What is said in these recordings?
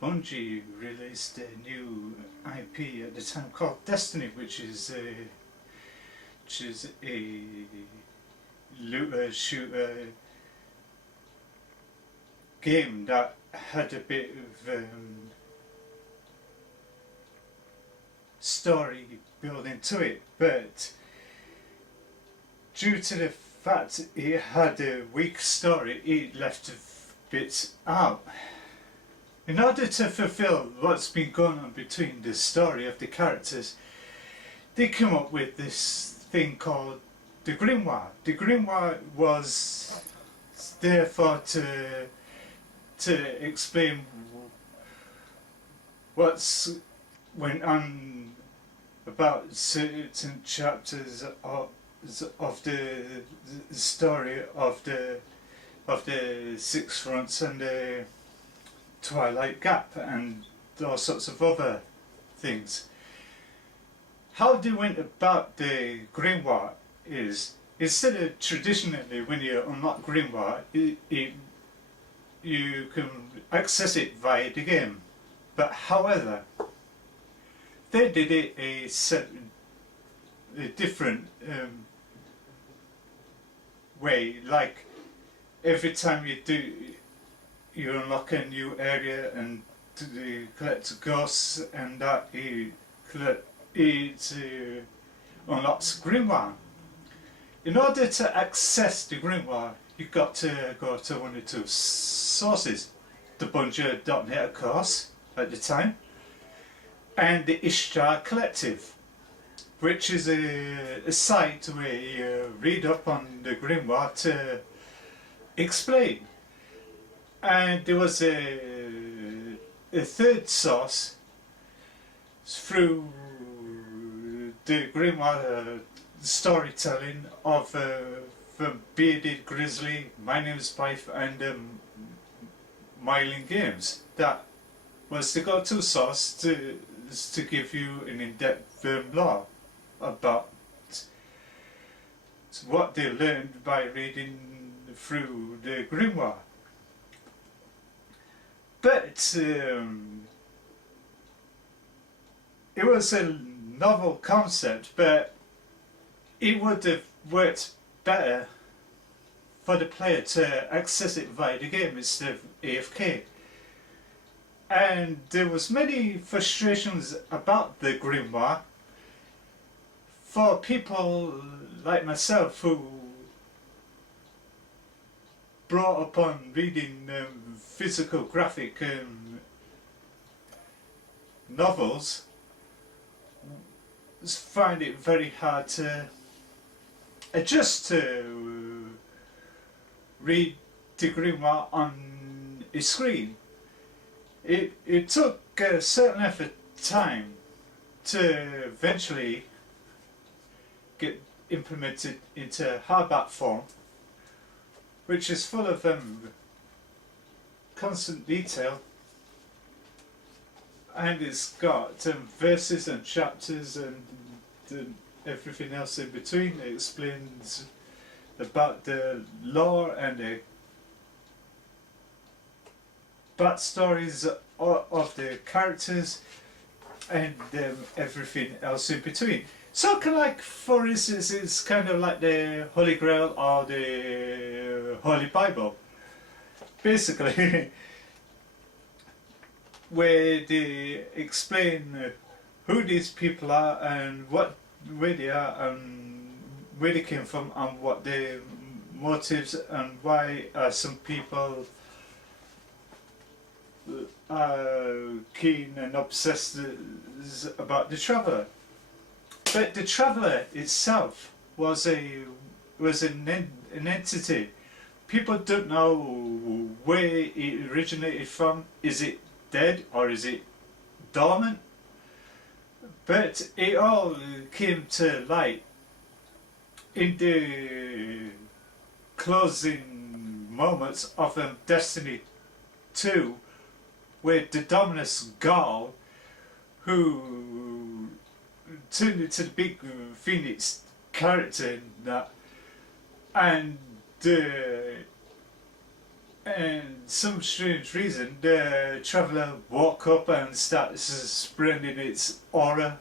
Bungie released a new IP at the time called Destiny, which is a looter shooter game that had a bit of story building to it, but due to the fact it had a weak story, it left bits out. In order to fulfill what's been going on between the story of the characters, they come up with this thing called the grimoire. The grimoire was therefore to explain what's went on about certain chapters of the story of the Six Fronts and the Twilight Gap and all sorts of other things. How they went about the grimoire is, instead of traditionally when you unlock grimoire, you can access it via the game, but however they did it a different way. Like every time you unlock a new area and you collect ghosts, and that it unlocks grimoire. In order to access the grimoire, you've got to go to one or two sources. The bungies.net, of course, at the time, and the Ishtar Collective, which is a site where you read up on the grimoire to explain. And there was a third source through the grimoire storytelling of from Bearded Grizzly, My Name's Pipe, and Myling Games. That was the go-to source to give you an in-depth lore about what they learned by reading through the grimoire. But it was a novel concept, but it would have worked better for the player to access it via the game instead of AFK. And there was many frustrations about the grimoire for people like myself who brought up on reading physical graphic novels. Find it very hard to adjust to read the grimoire on a screen. It took a certain effort time to eventually get implemented into hardback form, which is full of constant detail, and it's got verses and chapters and everything else in between. It explains about the lore and the backstories of the characters and everything else in between. So, like, for instance, it's kind of like the Holy Grail or the Holy Bible, basically, where they explain who these people are and where they are and where they came from and what their motives and why some people are keen and obsessed about the Traveller. But the Traveller itself was an entity. People don't know where it originated from. Is it dead or is it dormant? But it all came to light in the closing moments of Destiny 2, where the Dominus Gaul, who turned into the big Phoenix character in that, and some strange reason the traveller woke up and started spreading its aura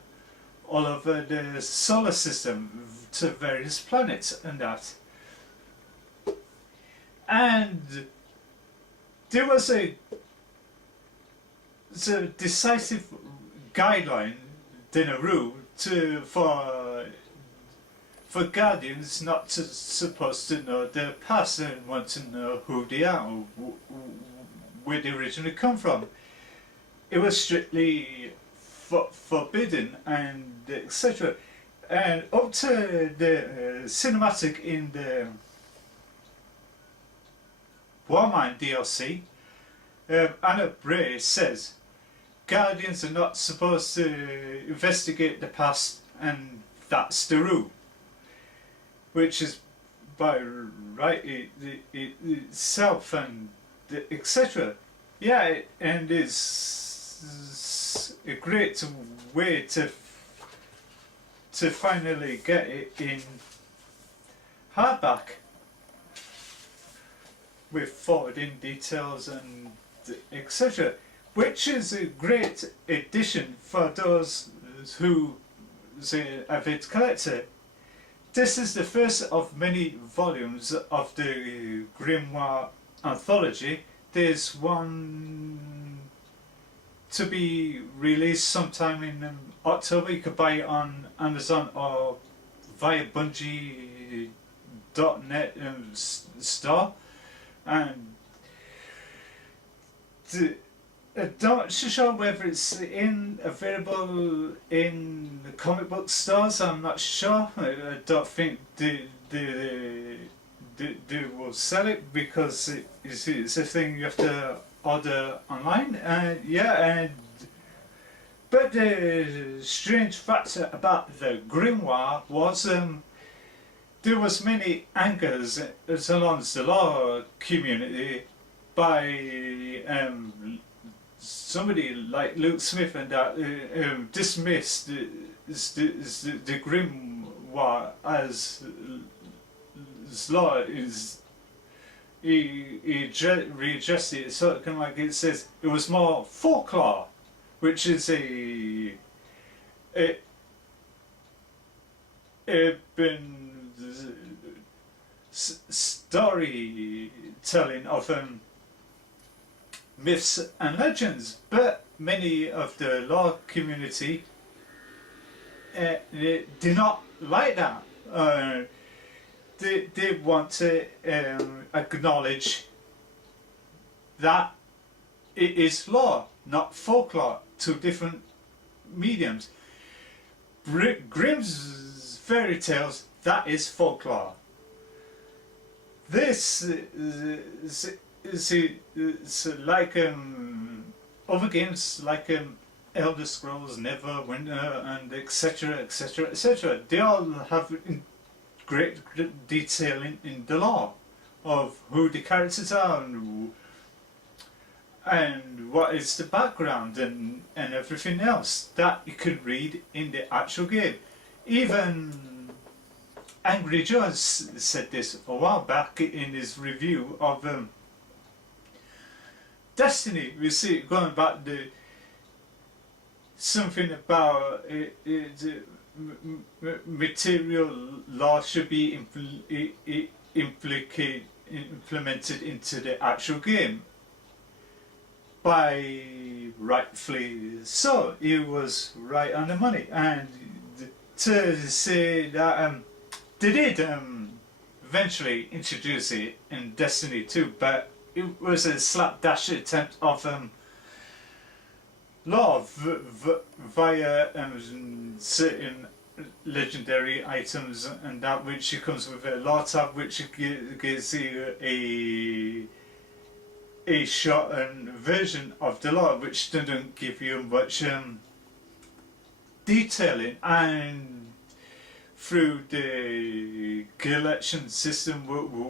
all over the solar system to various planets and that. And there was a decisive guideline, then a rule for guardians not to supposed to know their past and want to know who they are or where they originally come from. It was strictly forbidden and etc. And up to the cinematic in the Warmind DLC, Anna Bray says guardians are not supposed to investigate the past, and that's the rule, which is by right itself and etc. Yeah, and it's a great way to finally get it in hardback with forwarding details and etc., which is a great addition for those who say avid collector. This is the first of many volumes of the Grimoire anthology. There's one to be released sometime in October. You could buy it on Amazon or via bungies.net store. And I'm not sure whether it's available in the comic book stores. I'm not sure. I don't think they will sell it because it's a thing you have to order online. But the strange factor about the grimoire was there was many angers along the law community by somebody like Luke Smith and that dismissed the grimoire as law. He readjusted it sort of kind of like it says it was more folklore, which is a urban storytelling of myths and legends, but many of the law community do not like that. They want to acknowledge that it is law, not folklore, two different mediums. Grimm's fairy tales, that is folklore. This is like other games like Elder Scrolls, Neverwinter, and etc. etc. etc. They all have great detailing in the lore of who the characters are and what is the background and everything else that you can read in the actual game. Even Angry Jones said this a while back in his review of Destiny. We see going back to something about material law should be implemented into the actual game. By rightfully so, he was right on the money, and to say that they did eventually introduce it in Destiny 2, but it was a slapdash attempt of law via certain legendary items and that which comes with a law tab, which gives you a shortened version of the law, which didn't give you much detailing. And through the collection system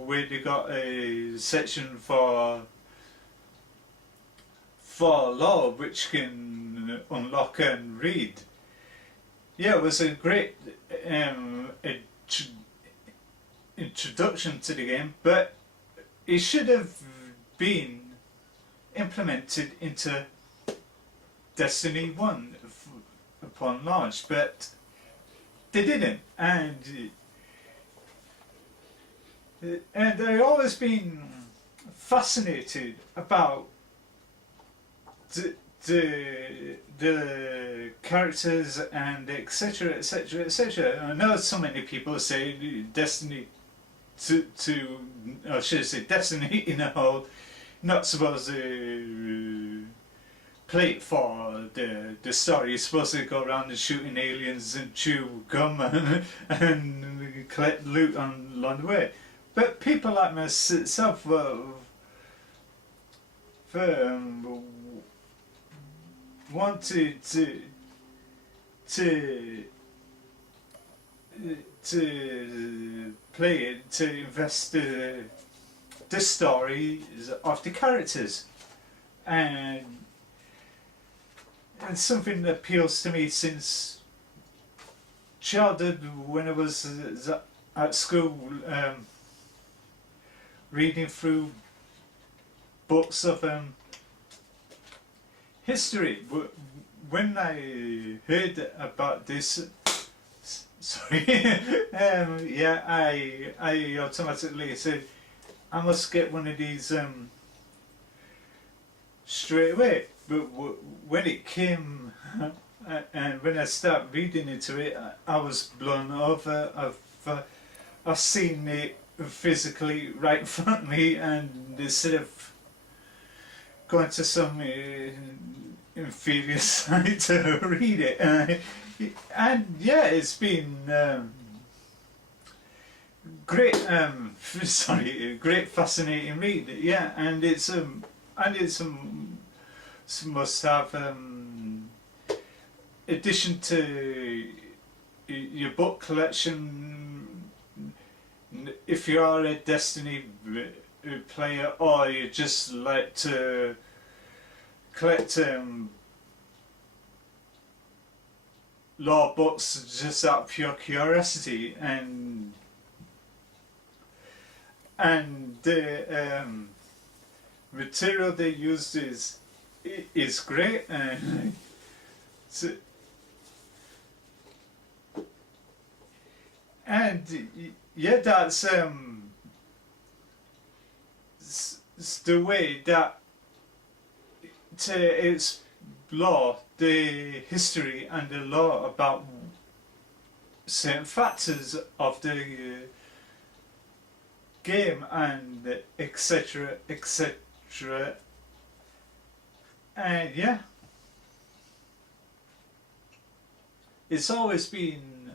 where they got a section for law which can unlock and read. Yeah, it was a great introduction to the game, but it should have been implemented into Destiny 1 upon launch, but they didn't, and I've always been fascinated about the characters and etc, etc, etc. I know so many people say Destiny or should I say Destiny in a whole, not supposed to play it for the story. You're supposed to go around and shooting aliens and chew gum and collect loot along the way. But people like myself wanted to play it, to invest the stories of the characters, and something that appeals to me since childhood, when I was at school, reading through books of history. When I heard about this, sorry, yeah, I automatically said I must get one of these straight away. But when it came and when I started reading into it, I was blown over. I've seen it physically right in front of me, and instead of going to some inferior site to read it, and yeah, it's been great. Sorry, great, fascinating read. Yeah, and it's must-have addition to your book collection. If you are a Destiny player, or you just like to collect lore books just out of pure curiosity, and the material they used is great, and yeah, that's the way that to explore the history and the lore about certain factors of the game, and etc, etc, and yeah, it's always been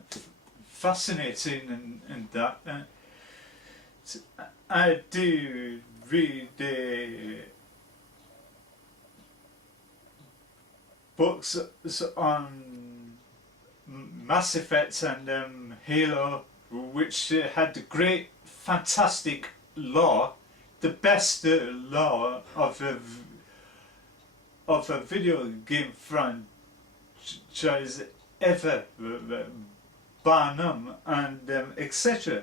fascinating, and that I do read the books on Mass Effect and Halo, which had the great, fantastic lore, the best lore of a video game franchise ever, bar none, and etc.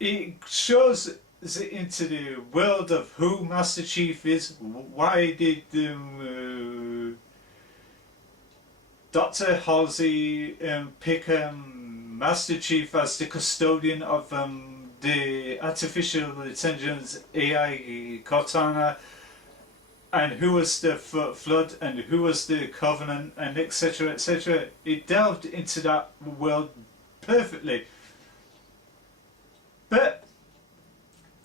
It shows into the world of who Master Chief is. Why did Dr. Halsey pick Master Chief as the custodian of the artificial intelligence AI Cortana, and who was the Flood, and who was the Covenant, and etc, etc. It delved into that world perfectly. But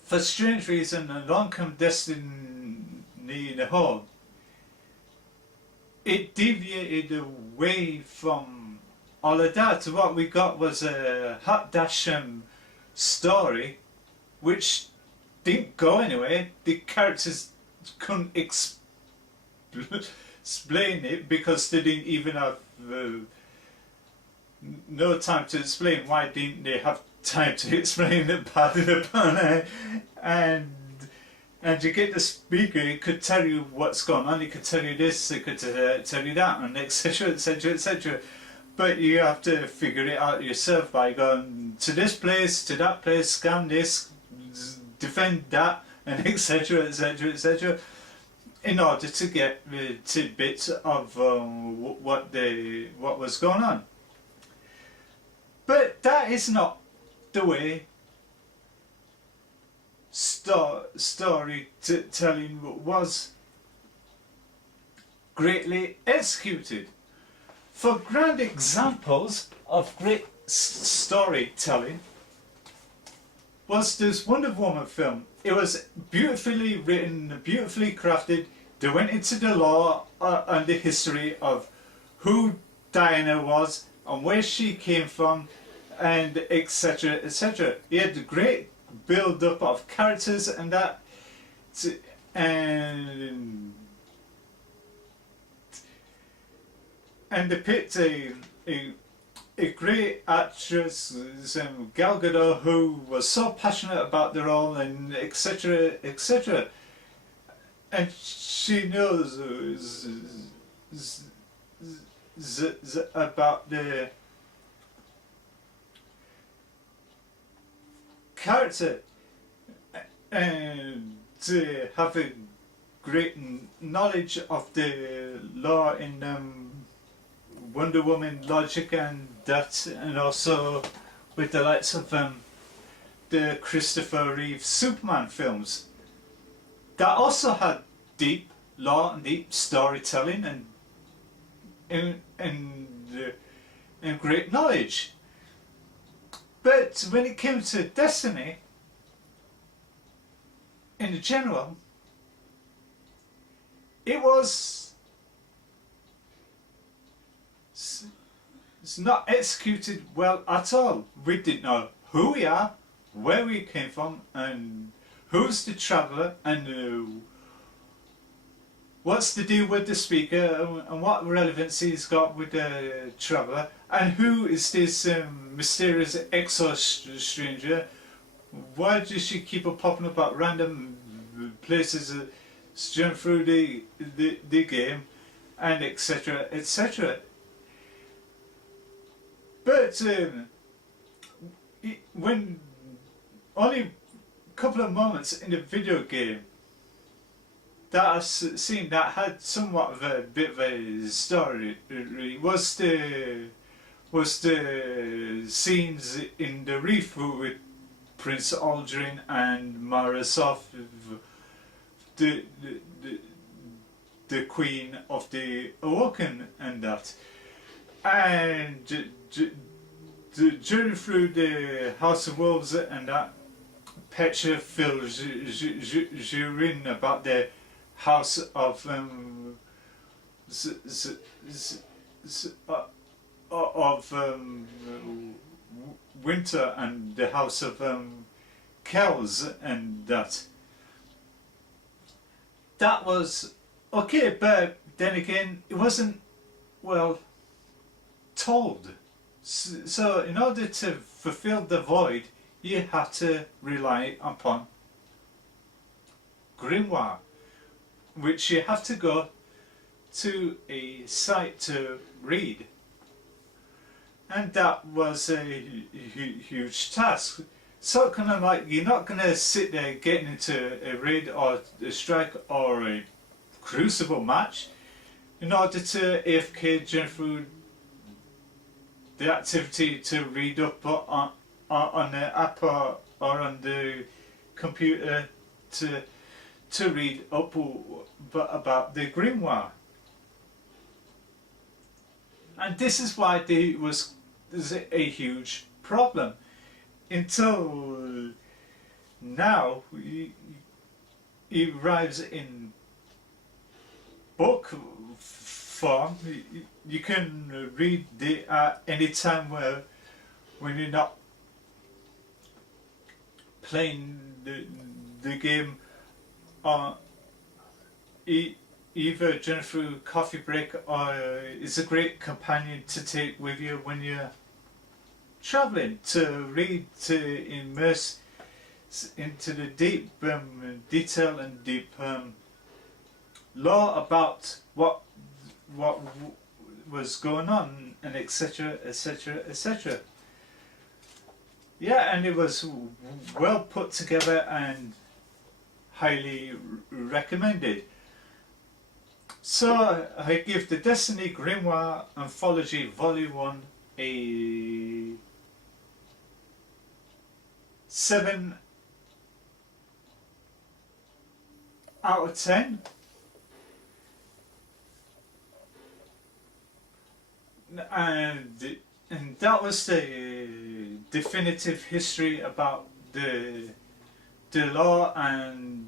for strange reason, along come Destiny in the whole, it deviated away from all of that. What we got was a hot dash story, which didn't go anywhere. The characters couldn't explain it, because they didn't even have no time to explain. Why didn't they have time to explain it? Pardon the pun. And And you get the speaker, it could tell you what's going on, it could tell you this, it could tell you that, and etc, etc, etc. But you have to figure it out yourself by going to this place, to that place, scan this, defend that, and etc, etc, etc, in order to get the tidbits of what was going on. But that is not the way storytelling was greatly executed. For grand examples of great storytelling was this Wonder Woman film. It was beautifully written, beautifully crafted. They went into the lore and the history of who Diana was and where she came from, and etc, etc. You had the great build up of characters and that, and depict a great actress, Gal Gadot, who was so passionate about the role, and etc, etc. And she knows about the character, and to have a great knowledge of the law in Wonder Woman logic and that, and also with the likes of the Christopher Reeve Superman films that also had deep law and deep storytelling and great knowledge. But when it came to Destiny, in general, it was it's not executed well at all. We didn't know who we are, where we came from, and who's the traveller, and what's the deal with the speaker, and what relevancy he's got with the traveller, and who is this mysterious exo-stranger. Why does she keep on popping up at random places strung through the game, and etc, etc. But when only a couple of moments in the video game that I've seen that had somewhat of a bit of a story was the scenes in the Reef with Prince Aldrin and Mara Soph, the Queen of the Awoken, and that, and the journey through the House of Wolves and that. Petra fills Jurin about the House of Winter and the House of Kells, and that was okay, but then again it wasn't well told. So in order to fulfill the void, you had to rely upon grimoire, which you have to go to a site to read, and that was a huge task. So kind of like, you're not going to sit there getting into a raid or a strike or a crucible match in order to AFK during through the activity to read up on the app or on the computer to read up about the grimoire. And this is why there's a huge problem. Until now, it arrives in book form. You can read it at any time when you're not playing the game, either during through coffee break, or it's a great companion to take with you when you're travelling, to read, to immerse into the deep detail and deep lore about what was going on, and etc, etc, etc. Yeah, and it was well put together and highly recommended. So I give the Destiny Grimoire Anthology Volume 1 a 7 out of 10. And that was the definitive history about the law and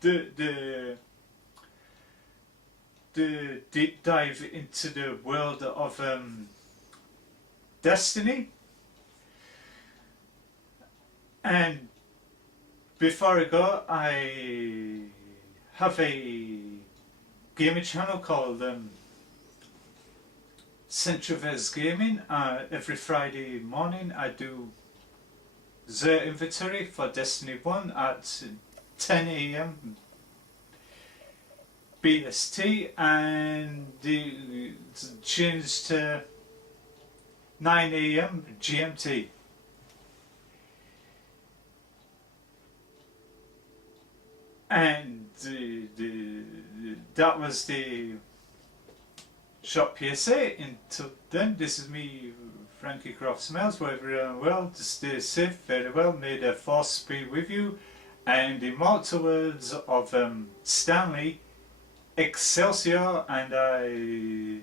the deep dive into the world of Destiny. And before I go, I have a gaming channel called Centrovez Gaming. Every Friday morning I do the inventory for Destiny 1 at 10 AM BST, and changed to 9 AM GMT. And that was the short PSA. Until then, this is me, Frankie Croft Smales, wherever you're in the world. Stay safe, very well. May the force be with you. And immortal words of Stanley, Excelsior, and I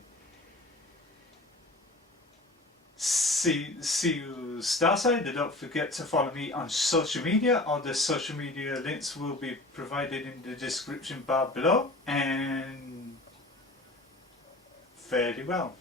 see you Starside. And don't forget to follow me on social media. All the social media links will be provided in the description bar below. And fairly well.